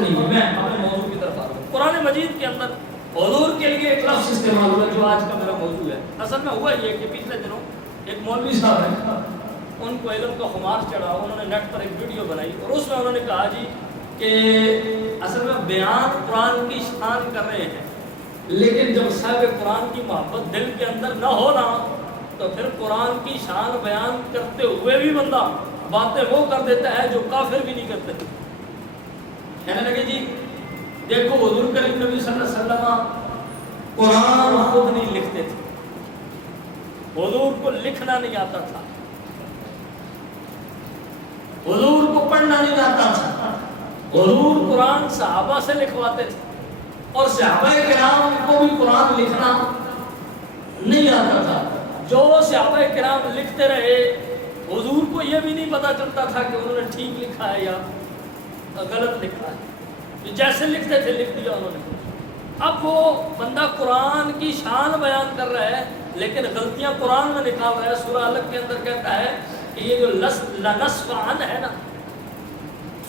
نہیں ہے. میں اپنے موضوع کی طرف آ رہا ہوں. قرآن مجید کے اندر حضور کے لیے ایک لفظ استعمال ہوا جو آج کا میرا موضوع ہے. اصل میں ہوا یہ کہ پچھلے دنوں ایک مولوی صاحب ہیں, ان کو علم کا خمار چڑھا, انہوں نے نیٹ پر ایک ویڈیو بنائی اور اس میں انہوں نے کہا جی کہ اصل میں بیان قرآن کی شان کر رہے ہیں, لیکن جب صاحب قرآن کی محبت دل کے اندر نہ ہو نا تو پھر قرآن کی شان بیان کرتے ہوئے بھی بندہ باتیں وہ کر دیتا ہے جو کافر بھی نہیں کرتے. کہنے لگے جی دیکھو حضور کریم نبی صلی اللہ علیہ وسلم قرآن خود نہیں لکھتے تھے, حضور کو لکھنا نہیں آتا تھا, حضور کو پڑھنا نہیں آتا تھا, حضور قرآن صحابہ سے لکھواتے تھے اور صحابہ کرام کو بھی قرآن لکھنا نہیں آتا تھا. جو صحابہ کرام لکھتے رہے حضور کو یہ بھی نہیں پتا چلتا تھا کہ انہوں نے ٹھیک لکھا ہے یا غلط لکھا ہے, جیسے لکھتے تھے لکھ دیا انہوں نے. اب وہ بندہ قرآن کی شان بیان کر رہا ہے لیکن غلطیاں قرآن میں نکال رہا ہے. سورہ الگ کے اندر کہتا ہے کہ یہ جو لنصف عن ہے نا,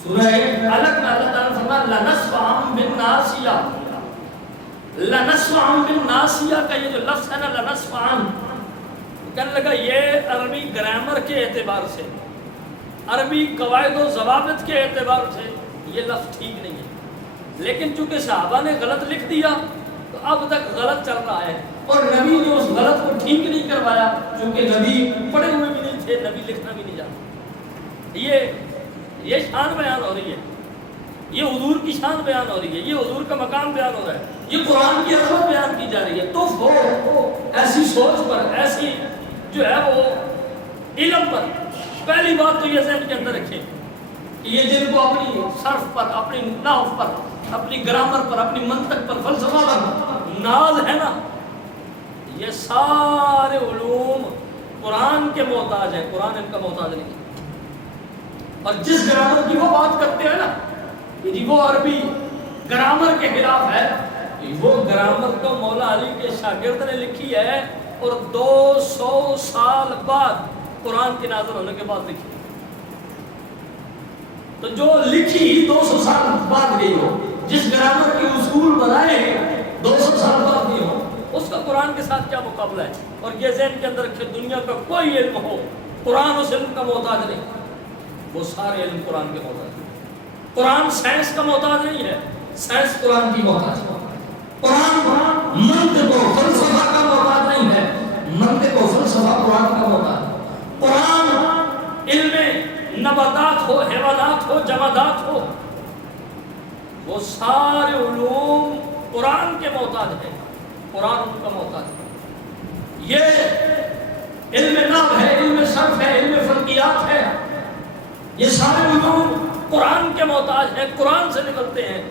سورہ الگ میں اللہ تعالیٰ نے فرمایا لنصف عن بالناسیہ, لنصف عن بالناسیہ کا یہ جو لفظ ہے نا لنصف عن, کہنے لگا یہ عربی گرامر کے اعتبار سے, عربی قواعد و ضوابط کے اعتبار سے یہ لفظ ٹھیک نہیں ہے, لیکن چونکہ صحابہ نے غلط لکھ دیا تو اب تک غلط چل رہا ہے اور نبی نے اس غلط کو ٹھیک نہیں کروایا چونکہ نبی پڑھے ہوئے بھی نہیں تھے, نبی لکھنا بھی نہیں جانتا. یہ شان بیان ہو رہی ہے, یہ حضور کی شان بیان ہو رہی ہے, یہ حضور کا مقام بیان ہو رہا ہے, یہ قرآن کی عظمت بیان کی جا رہی ہے. تو وہ ایسی سوچ پر, ایسی جو ہے وہ علم پر, پہلی بات تو یہ ذہن کے اندر رکھیں کہ یہ جن کو اپنی صرف پر, اپنی نحو پر, اپنی گرامر پر, اپنی منطق پر, فلسفہ پر ناز ہے نا, یہ سارے علوم قرآن کے محتاج ہیں, قرآن ان کا محتاج نہیں. اور جس گرامر کی وہ بات کرتے ہیں نا کہ جی وہ عربی گرامر کے خلاف ہے, وہ گرامر تو مولا علی کے شاگرد نے لکھی ہے اور 200 سال بعد قرآن کے نازل ہونے کے بعد لکھی. تو جو لکھی 200 سال بعد گئی ہو, جس گرامر کی اصول بنائے 200 سال بعد نہیں ہو, اس کا قرآن کے ساتھ کیا مقابلہ ہے. اور یہ ذہن کے اندر رکھے دنیا کا کوئی علم ہو قرآن اس علم کا محتاج نہیں, وہ سارے علم قرآن کے محتاج ہیں. قرآن سائنس کا محتاج نہیں ہے, سائنس قرآن کی محتاج ہے. قرآن منطق و فلسفہ کا محتاج نہیں ہے, منطق و فلسفہ قرآن کا محتاج ہے. قرآن علم نباتات ہو, حیوانات ہو, جمادات ہو, وہ سارے علوم قرآن کے محتاج ہیں, قرآن ان کا محتاج ہے. یہ علم نحو ہے, علم صرف ہے, علم فلکیات ہے, یہ سارے علوم قرآن کے محتاج ہیں, قرآن سے نکلتے ہیں,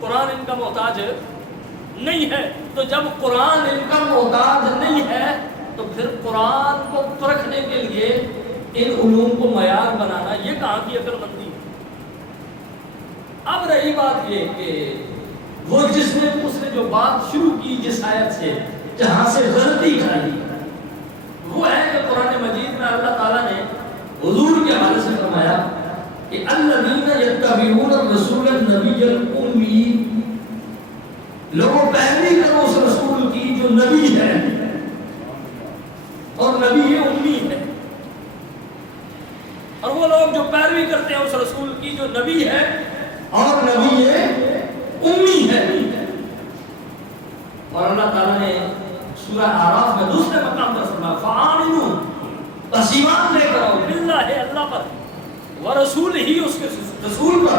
قرآن ان کا محتاج نہیں ہے. تو جب قرآن ان کا محتاج نہیں ہے تو پھر قرآن کو پرکھنے کے لیے ان علوم کو معیار بنانا یہ کہاں کی عقل مندی ہے. اب رہی بات یہ کہ وہ جس نے اس نے جو بات شروع کی جس آیت سے جہاں سے غلطی کھائی, وہ ہے کہ قرآن مجید میں اللہ تعالیٰ نے حضور کے حوالے سے فرمایا کہ الذین یتبعون الرسول النبی الامی, لوگوں پیروی کرو اس رسول کی جو نبی ہے اور نبی امی ہے. اور وہ لوگ جو پیروی کرتے ہیں اس رسول کی جو نبی ہے اور نبی امی ہے. اور اللہ تعالیٰ نے سورہ اعراف میں دوسرے مقام پر فرمایا فآمنوا, بس ایمان لے کر آؤ, باللہ اللہ پر, ورسول ہی اس کے رسول پر.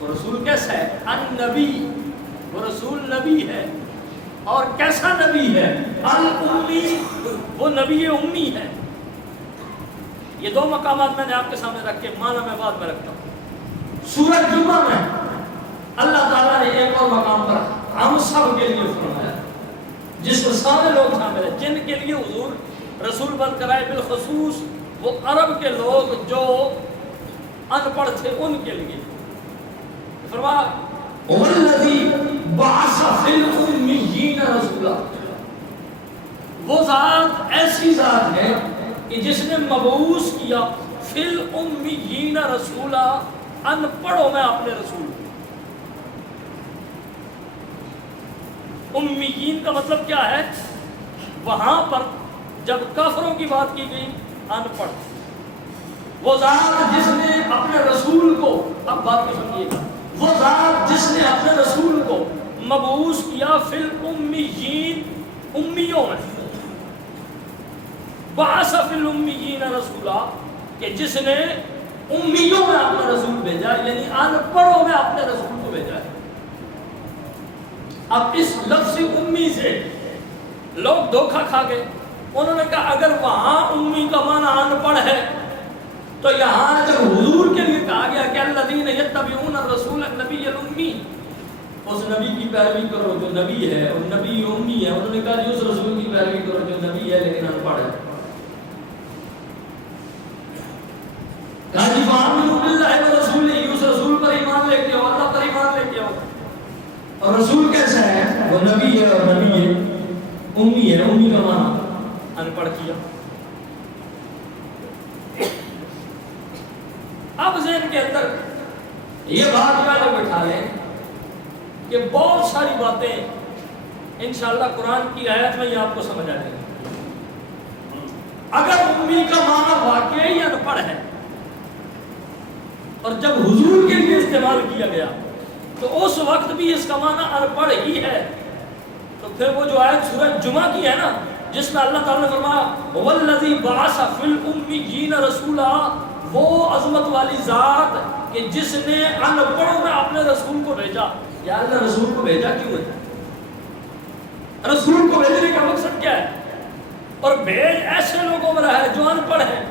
وہ رسول کیسا ہے؟ النبی, وہ رسول نبی ہے. اور کیسا نبی ہے؟ الامی, وہ نبی امی ہے. یہ دو مقامات میں نے آپ کے سامنے رکھ کے معنی میں بعد میں رکھتا ہوں. سورہ جمعہ میں اللہ تعالیٰ نے ایک اور مقام پر ہم سب کے لیے فرمایا جس میں سارے لوگ شامل ہیں, جن کے لیے حضور رسول بن کر آئے, بالخصوص وہ عرب کے لوگ جو ان پڑھ تھے ان کے لیے. فرمایا والذی بعث فی الامیین رسولا, وہ ذات ایسی ذات ہے کہ جس نے مبعوث کیا فی الامیین رسولا, ان پڑھوں میں اپنے رسول. امیین کا مطلب کیا ہے؟ وہاں پر جب کافروں کی بات کی گئی ان پڑھ، وہ ذات جس نے اپنے رسول کو، اب بات کو سمجھیے گا، وہ ذات جس نے اپنے رسول کو مبعوث کیا فی الامیین، امیوں میں، بعث فی الامیین رسولا، کہ جس نے امیوں میں اپنا رسول بھیجا، یعنی ان پڑھوں میں اپنے رسول کو بھیجا ہے۔ اب اس لفظ امی سے لوگ دھوکہ کھا گئے، انہوں نے کہا اگر وہاں امی کا معنی ان پڑھ ہے تو یہاں جب حضور کے لیے کہا گیا کہ الذین یتبعون الرسول النبی الامی، اس نبی کی پیروی کرو جو نبی ہے اور نبی امی ہے، انہوں نے کہا جی اس رسول کی پیروی کرو جو نبی ہے لیکن ان پڑھ ہے۔ کہا جی فآمنوا باللہ ورسولہ، اس رسول پر ایمان لے کے آؤ، اللہ پر ایمان لے کے آؤ۔ اور رسول کیسا ہے؟ وہ نبی ہے، اور نبی ہے امی ہے، امی کا معنی ان پڑھ کیا۔ اب ذہن کے اندر یہ بات پہلے بٹھا لیں کہ بہت ساری باتیں انشاءاللہ قرآن کی آیت میں یہ آپ کو سمجھ آ جائے گی۔ اگر امی کا معنی واقعی ان پڑھ ہے اور جب حضور کے لیے استعمال کیا گیا تو اس وقت بھی اس کا معنی ان پڑھ ہی ہے، تو پھر وہ جو آیت سورہ جمعہ کی ہے نا جس میں اللہ تعالیٰ نے فرمایا والذی بعث فی الامیین رسولا، وہ عظمت والی ذات کہ جس نے ان پڑھوں میں اپنے رسول کو بھیجا۔ یا اللہ رسول کو بھیجا کیوں ہے؟ رسول کو بھیجنے کا مقصد کیا ہے؟ اور بھیج ایسے لوگوں میں رہا ہے جو ان پڑھ ہیں۔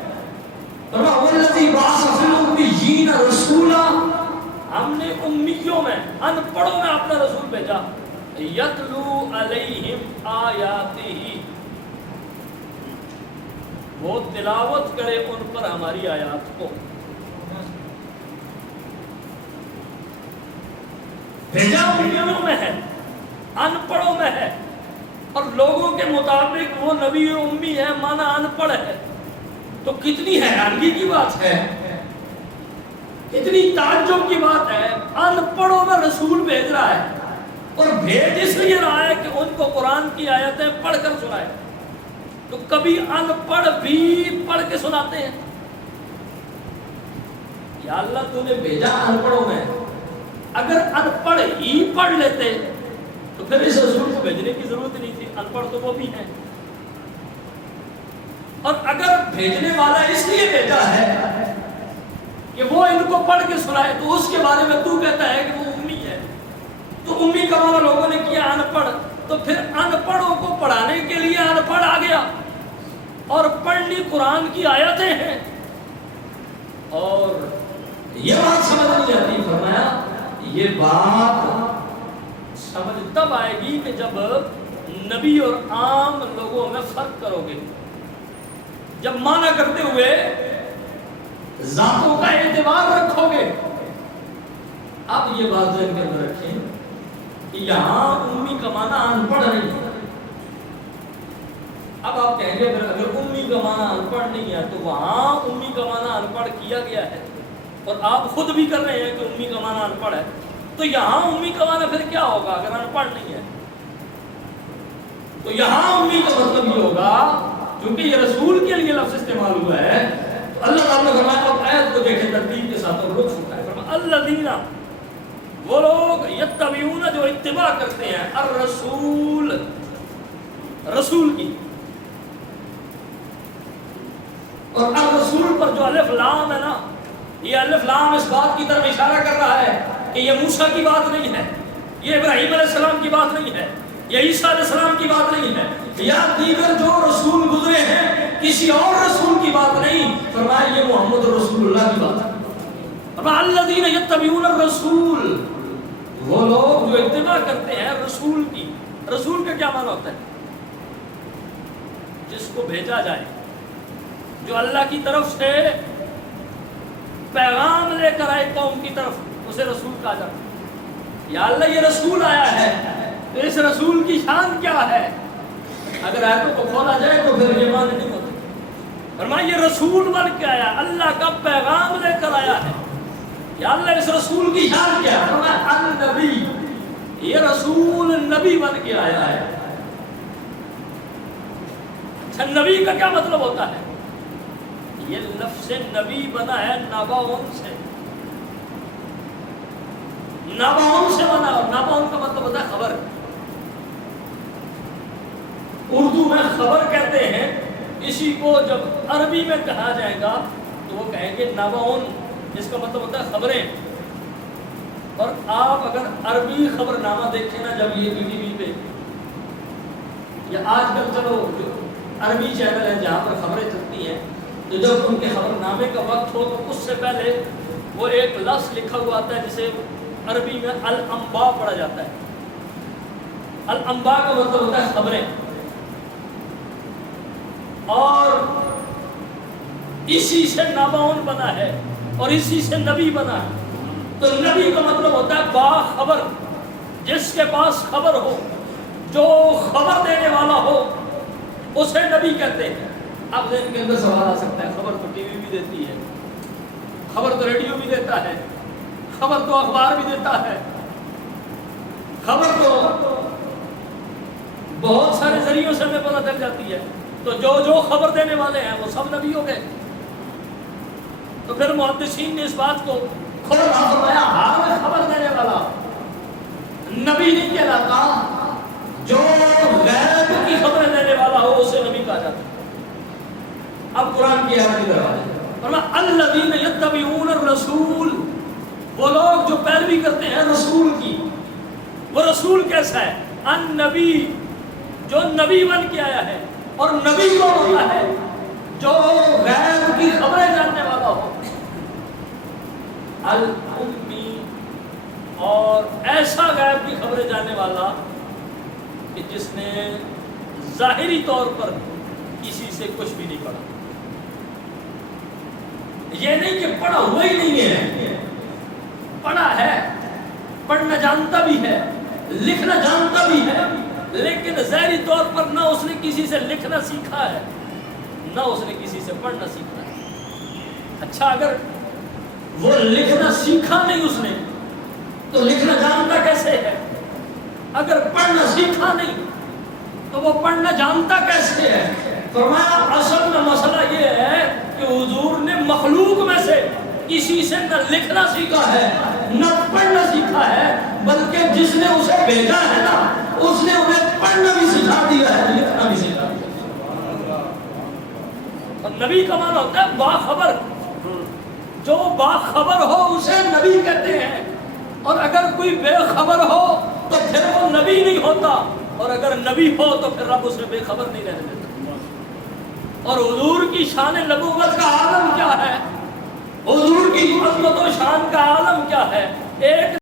والذی بعث فی الامیین رسولا، ہم نے امیوں میں ان پڑھوں میں اپنا رسول بھیجا، یتلو علیہم آیاتہ، وہ تلاوت کرے ان پر ہماری آیات کو۔ بھیجا امیوں میں ہے، ان پڑھوں میں ہے، اور لوگوں کے مطابق وہ نبی امی ہے، مانا ان پڑھ ہے، تو کتنی حیرانگی کی بات ہے، کتنی تعجب کی بات ہے۔ ان پڑھوں میں رسول بھیج رہا ہے، اور بھیج اس لیے رہا ہے کہ ان کو قرآن کی آیتیں پڑھ کر سنائے۔ تو کبھی ان پڑھ بھی پڑھ کے سناتے ہیں؟ یا اللہ تو نے بھیجا ان پڑھوں میں، اگر ان پڑھ ہی پڑھ لیتے تو پھر اس رسول کو بھیجنے کی ضرورت نہیں تھی، ان پڑھ تو وہ بھی ہیں۔ اور اگر بھیجنے والا اس لیے بھیجا ہے کہ وہ ان کو پڑھ کے سنائے، تو اس کے بارے میں تو کہتا ہے کہ وہ امی ہے، تو امی کا معنی لوگوں نے کیا ان پڑھ، تو پھر ان پڑھوں کو پڑھانے کے لیے ان پڑھ آ گیا، اور پڑھنی قرآن کی آیتیں ہیں۔ اور یہ بات سمجھ نہیں آتی، فرمایا یہ بات سمجھ تب آئے گی کہ جب نبی اور عام لوگوں میں فرق کرو گے، جب معنی کرتے ہوئے ذاتوں کا اعتبار رکھو گے۔ اب یہ بات ذہن کے اندر رکھیں کہ یہاں امی کا معنی ان پڑھ نہیں ہے۔ اب آپ کہیں گے اگر امی کا معنی ان پڑھ نہیں ہے تو وہاں امی کا معنی ان پڑھ کیا گیا ہے، اور آپ خود بھی کر رہے ہیں کہ امی کا معنی ان پڑھ ہے، تو یہاں امی کا معنی پھر کیا ہوگا اگر ان پڑھ نہیں ہے؟ تو یہاں امی کا مطلب یہ ہوگا، کیونکہ یہ رسول کے لیے لفظ استعمال ہوا ہے، تو اللہ تعالیٰ نے فرمایا، اب آیت کو دیکھیں ترتیب کے ساتھ اور رخ سکتا ہے، فرمایا الذین، وہ لوگ یتبعون جو اتباع کرتے ہیں، الرسول، رسول کی، اور الرسول پر جو الف لام ہے نا، یہ الف لام اس بات کی طرف اشارہ کر رہا ہے کہ یہ موسیٰ کی بات نہیں ہے، یہ ابراہیم علیہ السلام کی بات نہیں ہے، یہ عیسیٰ علیہ السلام کی بات نہیں ہے، یا دیگر جو رسول گزرے ہیں کسی اور رسول کی بات نہیں، فرمایا یہ محمد رسول اللہ کی بات ہے۔ فرمایا الذین یتبعون الرسول، وہ لوگ جو اتباع کرتے ہیں رسول کی۔ رسول کا کیا معنی ہوتا ہے؟ جس کو بھیجا جائے، جو اللہ کی طرف سے پیغام لے کر آئے قوم کی طرف، اسے رسول کہا جاتا ہے۔ یا اللہ یہ رسول آیا ہے، تو اس رسول کی شان کیا ہے؟ اگر آیتوں کو کھولا جائے تو پھر یہ معنی نہیں ہوتے۔ فرمایا یہ رسول بن کے آیا، اللہ کا پیغام لے کر آیا ہے۔ یا اللہ اس رسول کی شان کیا ہے؟ فرمایا النبی، یہ رسول نبی بن کے آیا ہے. اچھا نبی کا کیا مطلب ہوتا ہے؟ یہ لفظ نبی بنا ہے نباؤن سے. نباؤن سے بنا، اور نباؤن کا مطلب ہوتا ہے خبر. اردو میں خبر کہتے ہیں اسی کو. جب عربی میں کہا جائے گا تو وہ کہیں گے نباؤن، جس کا مطلب ہوتا ہے خبریں. اور آپ اگر عربی خبر نامہ دیکھیں نا، جب یہ ٹی وی پہ یا آج کل چلو جو عربی چینل ہیں جہاں پر خبریں چلتی ہیں، تو جب ان کے خبر نامے کا وقت ہو تو اس سے پہلے وہ ایک لفظ لکھا ہوا آتا ہے جسے عربی میں الانباء پڑھا جاتا ہے. الانباء کا مطلب ہوتا ہے خبریں. اور اسی سے نباؤن بنا ہے اور اسی سے نبی بنا ہے. تو نبی کا مطلب ہوتا ہے باخبر، جس کے پاس خبر ہو، جو خبر دینے والا ہو اسے نبی کہتے ہیں. اب ذہن کے اندر سوال آ سکتا ہے، خبر تو ٹی وی بھی دیتی ہے، خبر تو ریڈیو بھی دیتا ہے، خبر تو اخبار بھی دیتا ہے، خبر تو بہت سارے ذریعوں سے ہمیں پتہ چل جاتی ہے، تو جو خبر دینے والے ہیں وہ سب نبی ہو گئے. تو پھر محدثین نے اس بات کو کھولا فرمایا ہر خبر دینے والا نبی نہیں کہلاتا، جو غیب کی خبریں دینے والا ہو اسے نبی کہا جاتا ہے. اب قرآن کی آیت کی طرف فرمایا الذین یتبعون الرسول، وہ لوگ جو پیروی کرتے ہیں رسول کی. وہ رسول کیسا ہے؟ النبی، جو نبی بن کے آیا ہے. اور نبی کون ہوتا ہے؟ جو غیب کی خبریں جاننے والا ہو. الامی، اور ایسا غیب کی خبریں جاننے والا کہ جس نے ظاہری طور پر کسی سے کچھ بھی نہیں پڑھا. یہ نہیں کہ پڑھا ہوا ہی نہیں ہے، پڑھا ہے، پڑھنا جانتا بھی ہے، لکھنا جانتا بھی ہے، لیکن ظاہری طور پر نہ اس نے کسی سے لکھنا سیکھا ہے نہ اس نے کسی سے پڑھنا سیکھا ہے. اچھا اگر وہ لکھنا سیکھا نہیں اس نے تو لکھنا جانتا کیسے ہے؟ اگر پڑھنا سیکھا نہیں تو وہ پڑھنا جانتا کیسے ہے؟ فرمایا اصل میں مسئلہ یہ ہے کہ حضور نے مخلوق میں سے کسی سے نہ لکھنا سیکھا ہے نہ پڑھنا سیکھا ہے، بلکہ جس نے اسے بھیجا ہے نا اس نے انہیں پڑھنا بھی سکھا دیا ہے، لکھنا بھی سکھا دیا. اور نبی کا معنی ہوتا ہے باخبر. جو باخبر ہو اسے نبی کہتے ہیں. اور اگر کوئی بے خبر ہو تو پھر وہ نبی نہیں ہوتا، اور اگر نبی ہو تو پھر رب اسے بے خبر نہیں رہنے دیتا. اور حضور کی شان نبوت کا عالم کیا ہے؟ حضور کی عظمت و شان کا عالم کیا ہے؟ ایک